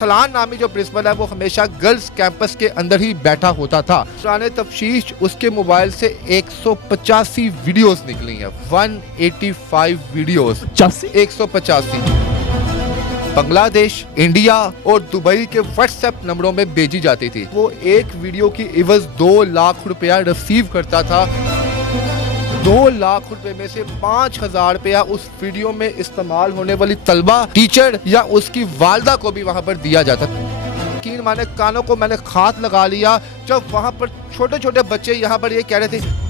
सलान नामी जो प्रिंसिपल है वो हमेशा गर्ल्स कैंपस के अंदर ही बैठा होता था। पुराने तफ्तीश उसके मोबाइल से 185 वीडियोस निकली हैं। 185 वीडियोस 185 बांग्लादेश, इंडिया और दुबई के व्हाट्सएप नंबरों में भेजी जाती थी। वो एक वीडियो की इवज 2 लाख रुपया रिसीव करता था। 2 लाख रुपए में से 5,000 रुपया उस वीडियो में इस्तेमाल होने वाली तलबा, टीचर या उसकी वालदा को भी वहां पर दिया जाता था। यकीन माने कानों को मैंने हाथ लगा लिया जब वहां पर छोटे छोटे बच्चे यहाँ पर ये कह रहे थे।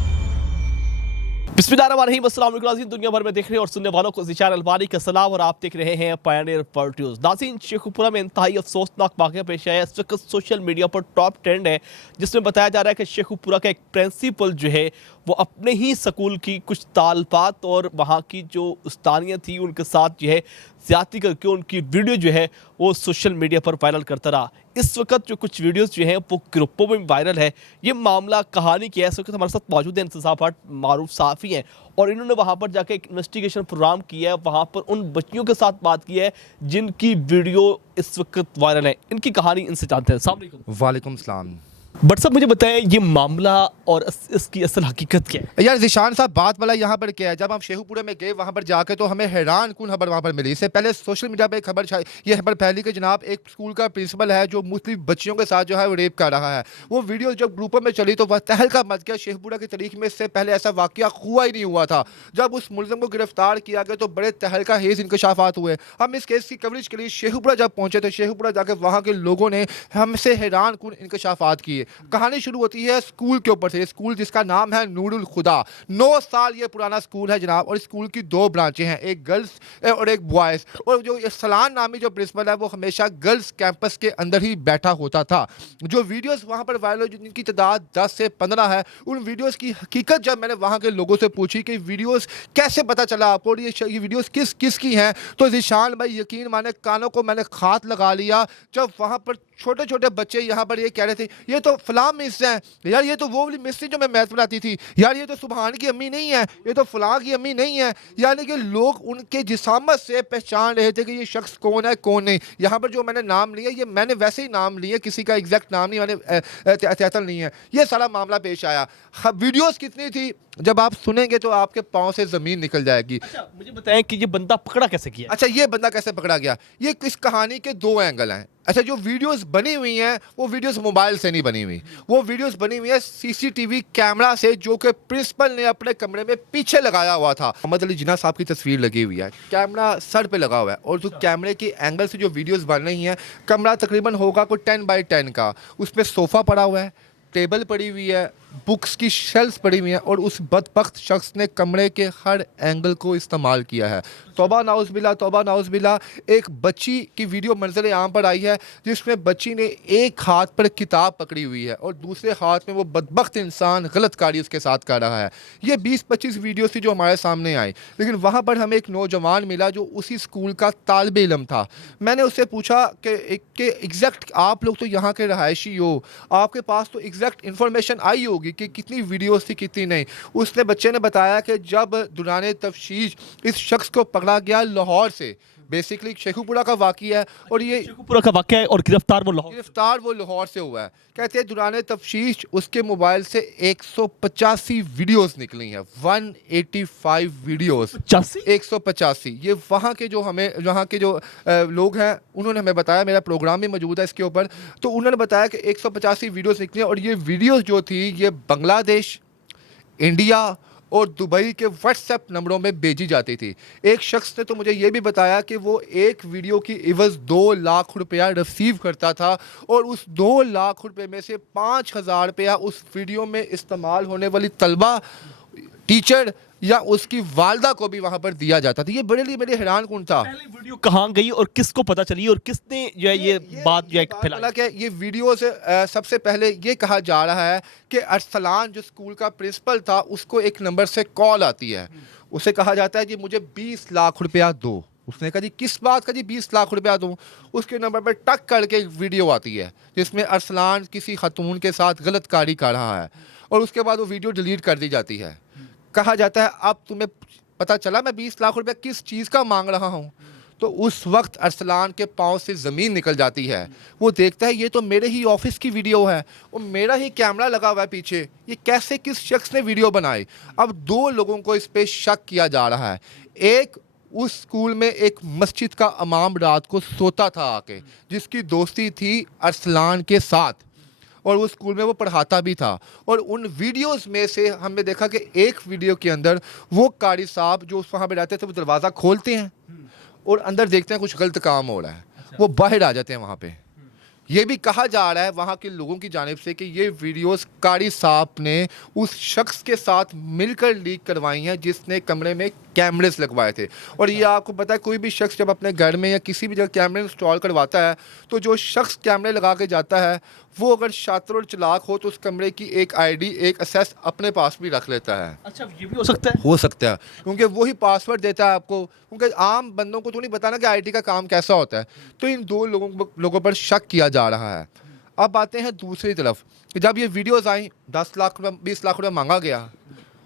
बिस्मिल्लाहिर्रहमानिर्रहीम, अस्सलाम वालेकुम नाज़रीन, दुनिया भर में देख रहे और सुनने वालों को ज़िशान अलवानी का सलाम और आप देख रहे हैं पायनियर वर्ल्ड न्यूज़। नाज़रीन, शेखुपुरा में इंतहाई अफसोसनाक वाक़या पेश आया। इस वक्त सोशल मीडिया पर टॉप ट्रेंड है जिसमें बताया जा रहा है कि शेखुपुरा का एक प्रिंसिपल जो है वो अपने ही स्कूल की कुछ तालबात और वहाँ की जो उस्तानियाँ थी उनके साथ जो है ज़्यादती करके उनकी वीडियो जो है वो सोशल मीडिया पर वायरल करता रहा। इस वक्त जो कुछ वीडियोस जो हैं वो ग्रुपों में वायरल है। ये मामला कहानी की है। इस वक्त हमारे साथ मौजूद है इंतज़ाम मारूफ साफ़ी हैं और इन्होंने वहाँ पर जाकर एक इन्वेस्टिगेशन प्रोग्राम किया है। वहाँ पर उन बच्चियों के साथ बात की है जिनकी वीडियो इस वक्त वायरल है। इनकी कहानी इनसे जानते हैं। अस्सलाम वालेकुम। वालेकुम सलाम। बट साहब मुझे बताएं ये मामला और इसकी असल हकीकत क्या है? यार जिशान साहब, बात वाला यहाँ पर क्या है, जब हम शेखुपुरा में गए वहाँ पर जाके तो हमें हैरान कुन खबर वहाँ पर मिली। इससे पहले सोशल मीडिया पे ये खबर फैली कि जनाब एक स्कूल का प्रिंसिपल है जो मुस्लिम बच्चियों के साथ जो है वो रेप कर रहा है। वो वीडियो जब ग्रुपों में चली तो वह तहलका मच गया। शेखुपुरा की तारीख में इससे पहले ऐसा वाकया हुआ ही नहीं हुआ था। जब उस मुलजिम को गिरफ्तार किया गया तो बड़े तहलका हेज इंकशाफात हुए। हम इस केस की कवरेज के लिए शेखुपुरा जब पहुंचे तो शेखुपुरा जाकर वहाँ के लोगों ने हमसे हैरान कुन इंकशाफात किए। कहानी शुरू होती है स्कूल के ऊपर से। स्कूल जिसका नाम है नूरुल खुदा, 9 साल ये पुराना स्कूल है जनाब। और स्कूल की 2 ब्रांचें हैं, एक गर्ल्स और एक बॉयज़। और जो ये सलान नामी जो प्रिंसिपल है वो हमेशा गर्ल्स कैंपस के अंदर ही बैठा होता था। जो वीडियोस वहाँ पर वायरल जिनकी तादाद 10 से 15 है, उन वीडियोस की हकीकत जब मैंने वहाँ के लोगों से पूछी कि वीडियोस कैसे पता चला आपको और ये वीडियोस किस की हैं, तो ज़िशान भाई यकीन माने कानों को मैंने हाथ लगा लिया जब वहाँ पर छोटे छोटे बच्चे यहाँ पर ये कह रहे थे ये तो फलां मिस है यार, ये तो वो वाली मिस थी जो मैं मैथ पढ़ाती थी यार, ये तो सुबहान की अम्मी नहीं है, ये तो फलां की अम्मी नहीं है। यानी कि लोग उनके जिसामत से पहचान रहे थे कि ये शख्स कौन है कौन नहीं। यहाँ पर जो मैंने नाम लिया ये मैंने वैसे ही नाम लिए, किसी का एग्जैक्ट नाम नहीं, मैंने एहतियातन नहीं है। ये सारा मामला पेश आया। वीडियोस कितनी थी जब आप सुनेंगे तो आपके पाँव से ज़मीन निकल जाएगी। अच्छा, मुझे बताएं कि ये बंदा पकड़ा कैसे किया? अच्छा, ये बंदा कैसे पकड़ा गया, ये इस कहानी के 2 एंगल हैं। अच्छा, जो वीडियोस बनी हुई हैं वो वीडियोस मोबाइल से नहीं बनी हुई, वो वीडियोस बनी हुई है सीसीटीवी कैमरा से जो कि प्रिंसिपल ने अपने कमरे में पीछे लगाया हुआ था। मोहम्मद अली जिन्ना साहब की तस्वीर लगी हुई है, कैमरा सर पे लगा हुआ है और जो कैमरे के एंगल से जो वीडियोस बन रही हैं, कमरा तकरीबन होगा कोई 10 बाई 10 का। उस पर सोफ़ा पड़ा हुआ है, टेबल पड़ी हुई है, बुक्स की शेल्फ्स पड़ी हुई हैं और उस बदबख्त शख्स ने कमरे के हर एंगल को इस्तेमाल किया है। तौबा नाउज़ बिल्ला। एक बच्ची की वीडियो मंजर आम पर आई है जिसमें बच्ची ने एक हाथ पर किताब पकड़ी हुई है और दूसरे हाथ में वो बदबख्त इंसान गलत कारी उसके साथ कर रहा है। ये 20-25 वीडियो थी जो हमारे सामने आई, लेकिन वहाँ पर हमें एक नौजवान मिला जो उसी स्कूल का तालिब इल्म था। मैंने उससे पूछा कि एग्जैक्ट आप लोग तो यहाँ के रहायशी हो, आपके पास तो एग्जैक्ट इन्फॉर्मेशन आई होगी कि कितनी वीडियोस थी कितनी नहीं। उसने बच्चे ने बताया कि जब दौरान तफ्तीश इस शख्स को पकड़ा गया लाहौर से, बेसिकली शेखुपुरा का वाक़या है और ये शेखुपुरा का वाक़या है और गिरफ्तार वो लाहौर से हुआ है। कहते हैं दौरान तफ्तीश उसके मोबाइल से 185 वीडियोस निकली हैं। 185 वीडियोस 185। ये वहाँ के जो लोग हैं उन्होंने हमें बताया, मेरा प्रोग्राम भी मौजूद है इसके ऊपर, तो उन्होंने बताया कि 185 वीडियोस निकली हैं और ये वीडियोस जो थी ये बांग्लादेश, इंडिया और दुबई के व्हाट्सएप नंबरों में भेजी जाती थी। एक शख्स ने तो मुझे ये भी बताया कि वो एक वीडियो की इवज़ 2 लाख रुपया रिसीव करता था और उस 2 लाख रुपए में से 5,000 रुपया उस वीडियो में इस्तेमाल होने वाली तलबा, टीचर या उसकी वालदा को भी वहाँ पर दिया जाता था। ये बड़े लिए मेरे हैरान कुन था। पहले वीडियो कहाँ गई और किसको पता चली और किसने जो है ये बात जो है फैलाई? ये वीडियो से सबसे पहले ये कहा जा रहा है कि अरसलान जो स्कूल का प्रिंसिपल था उसको एक नंबर से कॉल आती है। उसे कहा जाता है कि मुझे 20 लाख रुपया दो। उसने कहा जी किस बात का जी 20 लाख रुपया दूँ। उसके नंबर पर टक करके एक वीडियो आती है जिसमें अरसलान किसी खातून के साथ गलत कारी कर रहा है और उसके बाद वो वीडियो डिलीट कर दी जाती है। कहा जाता है अब तुम्हें पता चला मैं 20 लाख रुपया किस चीज़ का मांग रहा हूँ। तो उस वक्त अरसलान के पाँव से ज़मीन निकल जाती है। वो देखता है ये तो मेरे ही ऑफिस की वीडियो है और मेरा ही कैमरा लगा हुआ है पीछे, ये कैसे किस शख्स ने वीडियो बनाई। अब दो लोगों को इस पे शक किया जा रहा है। एक, उस स्कूल में एक मस्जिद का इमाम रात को सोता था आके, जिसकी दोस्ती थी अरसलान के साथ और उस स्कूल में वो पढ़ाता भी था। और उन वीडियोस में से हमने देखा कि एक वीडियो के अंदर वो कारी साहब जो वहाँ पे रहते थे वो दरवाज़ा खोलते हैं और अंदर देखते हैं कुछ गलत काम हो रहा है, वो बाहर आ जाते हैं वहाँ पे। ये भी कहा जा रहा है वहाँ के लोगों की जानिब से कि ये वीडियोस कारी साहब ने उस शख्स के साथ मिलकर लीक करवाई हैं जिसने कमरे में कैमरेस लगवाए थे। और ये आपको पता है कोई भी शख्स जब अपने घर में या किसी भी जगह कैमरे इंस्टॉल करवाता है तो जो शख्स कैमरे लगा के जाता है वो अगर शातिर और चालाक हो तो उस कमरे की एक आईडी, एक एक्सेस अपने पास भी रख लेता है। अच्छा, ये भी हो सकता है? हो सकता है, क्योंकि वही पासवर्ड देता है आपको, क्योंकि आम बंदों को तो नहीं पता ना कि आईटी का काम कैसा होता है। तो इन दो लोगों पर शक किया जा रहा है। अब आते हैं दूसरी तरफ कि जब ये वीडियोस आई 10 लाख रुपये 20 लाख रुपये मांगा गया,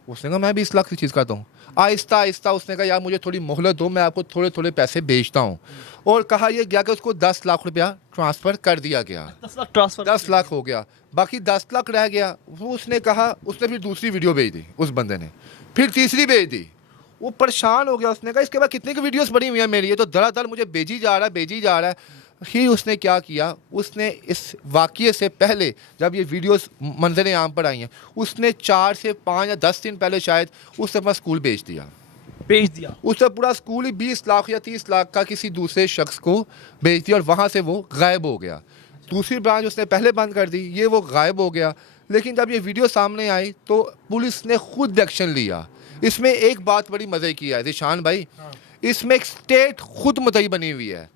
उसने कहा मैं 20 लाख की चीज़ करता हूँ। आहिस्ता आहिस्ता उसने कहा यार मुझे थोड़ी मोहलत दो, मैं आपको थोड़े थोड़े पैसे भेजता हूँ। और कहा यह गया कि उसको 10 लाख रुपया ट्रांसफ़र कर दिया गया। 10 लाख ट्रांसफर? 10 लाख हो गया, बाकी 10 लाख रह गया। वो उसने कहा, उसने फिर दूसरी वीडियो भेज दी उस बंदे ने, फिर तीसरी भेज दी। वो परेशान हो गया, उसने कहा इसके बाद कितने की वीडियोस बनी हुई है मेरी, ये तो धड़ाधड़ मुझे भेजी जा रहा है। फिर उसने क्या किया, उसने इस वाक़ये से पहले जब ये वीडियोस मंजर आम पर आई हैं, उसने 4 से 5 या 10 दिन पहले शायद उसने अपना स्कूल बेच दिया। उसने पूरा स्कूल ही 20 लाख या 30 लाख का किसी दूसरे शख्स को बेच दिया और वहाँ से वो गायब हो गया। दूसरी ब्रांच उसने पहले बंद कर दी, ये वो गायब हो गया। लेकिन जब ये वीडियो सामने आई तो पुलिस ने खुद एक्शन लिया। इसमें एक बात बड़ी मज़े की है ज़ीशान भाई, इसमें एक स्टेट खुद मुतई बनी हुई है।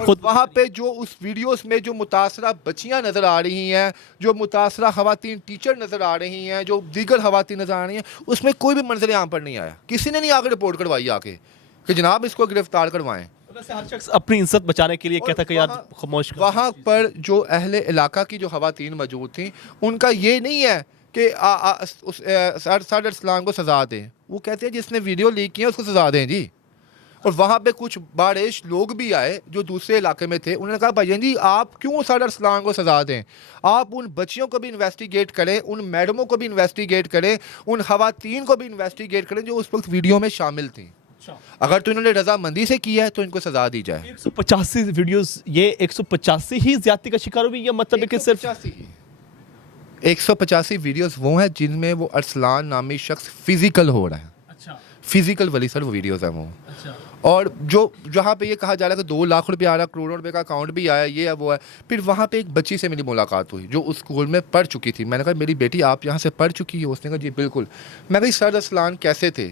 और वहाँ पे जो उस वीडियोस में जो मुतासरा बच्चियाँ नज़र आ रही हैं, जो मुतासरा खवातीन टीचर नज़र आ रही हैं, जो दीगर खवातीन नज़र आ रही हैं, उसमें कोई भी मंजर आम पर नहीं आया। किसी ने नहीं आकर रिपोर्ट करवाई आके कि जनाब इसको गिरफ्तार करवाएं। हर शख्स अपनी इज्जत बचाने के लिए कहता है कि यार खामोश कर। वहाँ पर जो अहले इलाका की जो खवातीन मौजूद थी, उनका ये नहीं है कि सर अरसलान को सज़ा दें। वो कहते हैं जिसने वीडियो लीक किया उसको सज़ा दें जी। और वहाँ पे कुछ बारिश लोग भी आए जो दूसरे इलाके में थे, उन्होंने कहा भाईजान जी आप क्यों सर अरसलान को सज़ा दें, आप उन बच्चियों को भी इन्वेस्टिगेट करें, उन मैडमों को भी इन्वेस्टिगेट करें, उन खवातीन को भी इन्वेस्टिगेट करें जो उस वक्त वीडियो में शामिल थी। अगर तो इन्होंने रजामंदी से किया है तो इनको सज़ा दी जाए। 185 वीडियोस, ये 185 ही ज्यादती का शिकार हुई या मतलब कि सिर्फ 185 वीडियोस वो हैं जिनमें वो अरसलान नामी शख्स फिजिकल हो रहा है। अच्छा, फिजिकल वाली सर वो वीडियोस हैं वो। अच्छा। और जो जहाँ पे ये कहा जा रहा है कि 2 लाख रुपये आ रहा, करोड़ों रुपए का अकाउंट भी आया, ये है वो है। फिर वहाँ पे एक बच्ची से मेरी मुलाकात हुई जो उस स्कूल में पढ़ चुकी थी। मैंने कहा मेरी बेटी आप यहाँ से पढ़ चुकी हो? उसने कहा जी बिल्कुल। मैं कहा सर अरसलान कैसे थे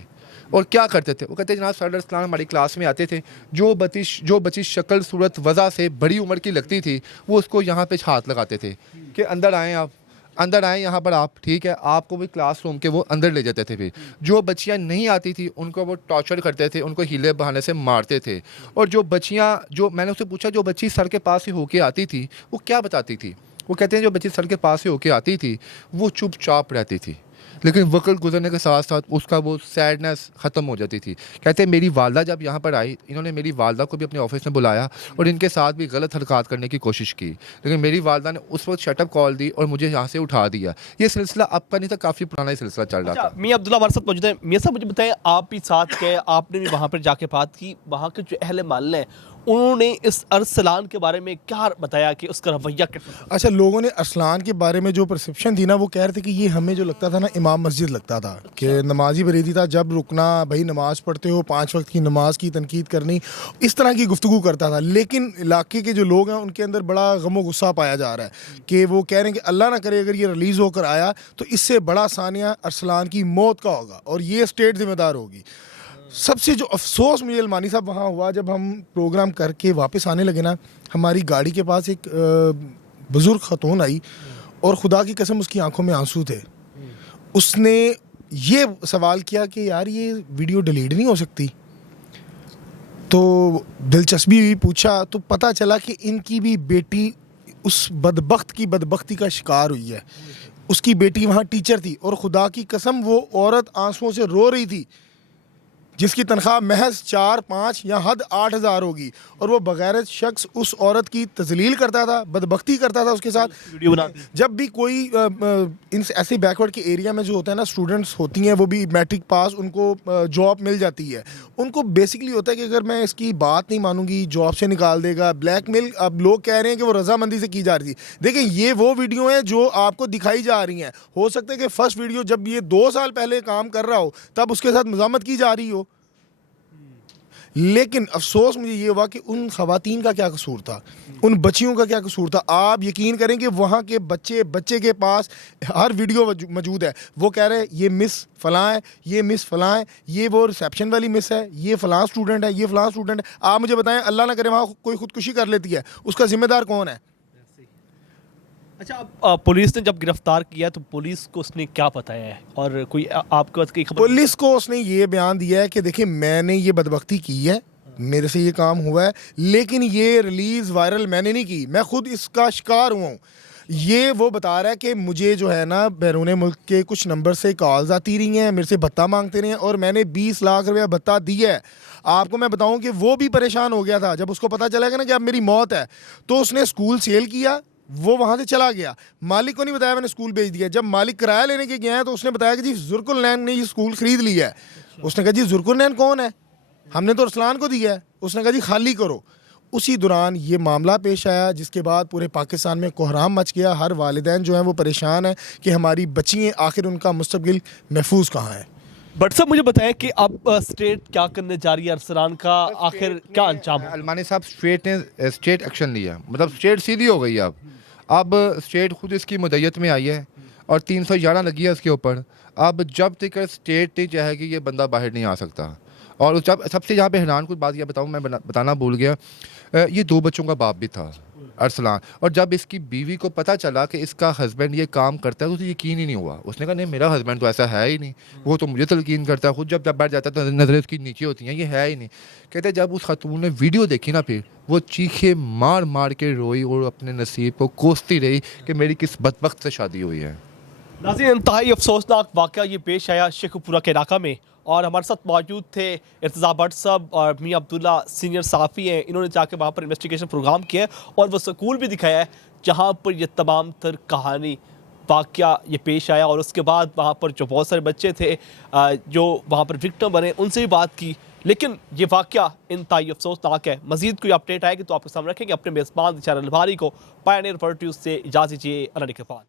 और क्या करते थे? वो कहते जनाब सर अरसलान हमारी क्लास में आते थे, जो बच्ची शक्ल सूरत वज़ा से बड़ी उम्र की लगती थी वो उसको यहाँ पे हाथ लगाते थे कि अंदर आएँ आप, अंदर आए यहाँ पर आप, ठीक है, आपको भी क्लासरूम के वो अंदर ले जाते थे। फिर जो बच्चियाँ नहीं आती थी उनको वो टॉर्चर करते थे, उनको हीले बहाने से मारते थे। और जो बच्चियाँ, जो मैंने उससे पूछा जो बच्ची सर के पास से होके आती थी वो क्या बताती थी? वो कहते हैं जो बच्ची सर के पास से होके आती थी वो चुपचाप रहती थी, लेकिन वक्त गुजरने के साथ साथ उसका वो सैडनेस ख़त्म हो जाती थी। कहते हैं मेरी वालदा जब यहाँ पर आई, इन्होंने मेरी वालदा को भी अपने ऑफिस में बुलाया और इनके साथ भी गलत हरकत करने की कोशिश की, लेकिन मेरी वालदा ने उस वक्त शटअप कॉल दी और मुझे यहाँ से उठा दिया। ये सिलसिला अब का नहीं था, काफ़ी पुराना ही सिलसिला चल रहा था। मियां अब्दुल्ला हमारे साथ मौजूद है। मियां साहब मुझे बताएं, आप भी साथ गए, आपने भी वहाँ पर जाके बात की, वहाँ के जो अहले महल्ले हैं उन्होंने इस अरसलान के बारे में क्या बताया कि उसका रवैया कैसा? अच्छा, लोगों ने अरसलान के बारे में जो परसेप्शन थी ना, वो कह रहे थे कि ये हमें जो लगता था ना इमाम मस्जिद लगता था, कि नमाजी बरेदी था, जब रुकना भाई नमाज पढ़ते हो, 5 वक्त की नमाज की तनकीद करनी, इस तरह की गुफ्तगू करता था। लेकिन इलाके के जो लोग हैं उनके अंदर बड़ा गम व गुस्सा पाया जा रहा है कि वो कह रहे हैं कि अल्लाह ना करे अगर ये रिलीज़ होकर आया तो इससे बड़ा सानिया अरसलान की मौत का होगा और ये स्टेट ज़िम्मेदार होगी। सबसे जो अफसोस मुझे अलमानी साहब वहाँ हुआ, जब हम प्रोग्राम करके वापस आने लगे ना, हमारी गाड़ी के पास एक बुज़ुर्ग खतून आई और खुदा की कसम उसकी आंखों में आंसू थे। उसने ये सवाल किया कि यार ये वीडियो डिलीट नहीं हो सकती? तो दिलचस्पी हुई, पूछा तो पता चला कि इनकी भी बेटी उस बदबख्त की बदबख्ती का शिकार हुई है। उसकी बेटी वहाँ टीचर थी और खुदा की कसम वो औरत आंसुओं से रो रही थी जिसकी तनख्वाह महज 4-5 या हद 8,000 होगी, और वो बगैर शख्स उस औरत की तजलील करता था, बदबख्ती करता था उसके साथ। वीडियो बना दी। जब भी कोई इन ऐसे बैकवर्ड के एरिया में जो होता है ना, स्टूडेंट्स होती हैं वो भी मैट्रिक पास, उनको जॉब मिल जाती है, उनको बेसिकली होता है कि अगर मैं इसकी बात नहीं मानूंगी जॉब से निकाल देगा, ब्लैकमेल। अब लोग कह रहे हैं कि वो रजामंदी से की जा रही थी। देखिए ये वो वीडियो हैं जो आपको दिखाई जा रही हैं। हो सकता है कि फर्स्ट वीडियो जब ये 2 साल पहले काम कर रहा हो तब उसके साथ मज़ामत की जा रही हो, लेकिन अफसोस मुझे ये हुआ कि उन ख़वातीन का क्या कसूर था, उन बच्चियों का क्या कसूर था। आप यकीन करें कि वहाँ के बच्चे के पास हर वीडियो मौजूद है। वो कह रहे हैं ये मिस फ़लाँ है, ये मिस फ़लाँ है, ये वो रिसेप्शन वाली मिस है, ये फ़लाँ स्टूडेंट है, ये फ़लाँ स्टूडेंट है। आप मुझे बताएं, अल्लाह ना करे वहाँ कोई ख़ुदकुशी कर लेती है, उसका ज़िम्मेदार कौन है? अच्छा, अब पुलिस ने जब गिरफ्तार किया तो पुलिस को उसने क्या बताया है, और कोई आपके पास की खबर? पुलिस को उसने ये बयान दिया है कि देखिए मैंने ये बदबख्ती की है, मेरे से ये काम हुआ है, लेकिन ये रिलीज़ वायरल मैंने नहीं की, मैं खुद इसका शिकार हुआ हूँ। ये वो बता रहा है कि मुझे जो है ना बैरून मुल्क के कुछ नंबर से कॉल्स आती रही हैं, मेरे से भत्ता मांगते रहे हैं, और मैंने 20 लाख रुपया भत्ता दिया है। आपको मैं बताऊं कि वो भी परेशान हो गया था जब उसको पता चलेगा ना कि अब मेरी मौत है, तो उसने स्कूल सेल किया, वो वहाँ से चला गया। मालिक को नहीं बताया, मैंने स्कूल भेज दिया। जब मालिक किराया लेने के गया है तो उसने बताया कि जी जुर्कुलनैन ने ये स्कूल ख़रीद लिया है। उसने कहा जी जुर्कुलनैन कौन है, हमने तो रसलान को दिया है। उसने कहा जी खाली करो। उसी दौरान ये मामला पेश आया, जिसके बाद पूरे पाकिस्तान में कोहराम मच गया। हर वालिदैन जो हैं वो परेशान हैं कि हमारी बच्चियाँ आखिर उनका मुस्तकबिल महफूज कहाँ है। बट साहब मुझे बताएं कि अब स्टेट क्या करने जा रही है, अरसलान का आखिर क्या अंजाम है? अलमानी साहब स्टेट ने स्टेट एक्शन लिया, मतलब स्टेट सीधी हो गई। अब स्टेट खुद इसकी मुद्दत में आई है और 311 लगी है उसके ऊपर। अब जब तक स्टेट नहीं चाहेगी ये बंदा बाहर नहीं आ सकता। और जब सबसे यहाँ पे हैरान कुछ बात यह बताऊँ, मैं बताना भूल गया, ये 2 बच्चों का बाप भी था अरसलान। और जब इसकी बीवी को पता चला कि इसका हस्बैंड ये काम करता है तो उसे यकीन ही नहीं हुआ। उसने कहा नहीं, मेरा हस्बैंड तो ऐसा है ही नहीं, वो तो मुझे तलकीन करता है, खुद जब बैठ जाता है तो नज़रें उसकी नीचे होती हैं, ये है ही नहीं। कहते जब उस खातून ने वीडियो देखी ना, फिर वो चीखे मार मार के रोई और अपने नसीब को कोसती रही कि मेरी किस बदबख्त से शादी हुई है। नाज़रीन, इंतहाई अफसोसनाक वाक़या ये पेश आया शेखुपुरा के इलाका में, और हमारे साथ मौजूद थे इर्तज़ा भट्ट साहब और मियां अब्दुल्ला, सीनियर सहाफ़ी हैं। इन्होंने जाके वहाँ पर इन्वेस्टिगेशन प्रोग्राम किया है और वो स्कूल भी दिखाया है जहाँ पर ये तमाम तर कहानी वाक़या ये पेश आया। और उसके बाद वहाँ पर जो बहुत सारे बच्चे थे जो वहाँ पर विक्टिम बने, उनसे भी बात की। लेकिन ये वाक़या इंतहाई अफसोसनाक है। मज़ीद कोई अपडेट आएगी तो आपके सामने रखेंगे। अपने मेज़बान चैनल भारी को पायनियर वर्ल्ड न्यूज़ से इजाज़त दीजिए। अल्लाह निगहबान।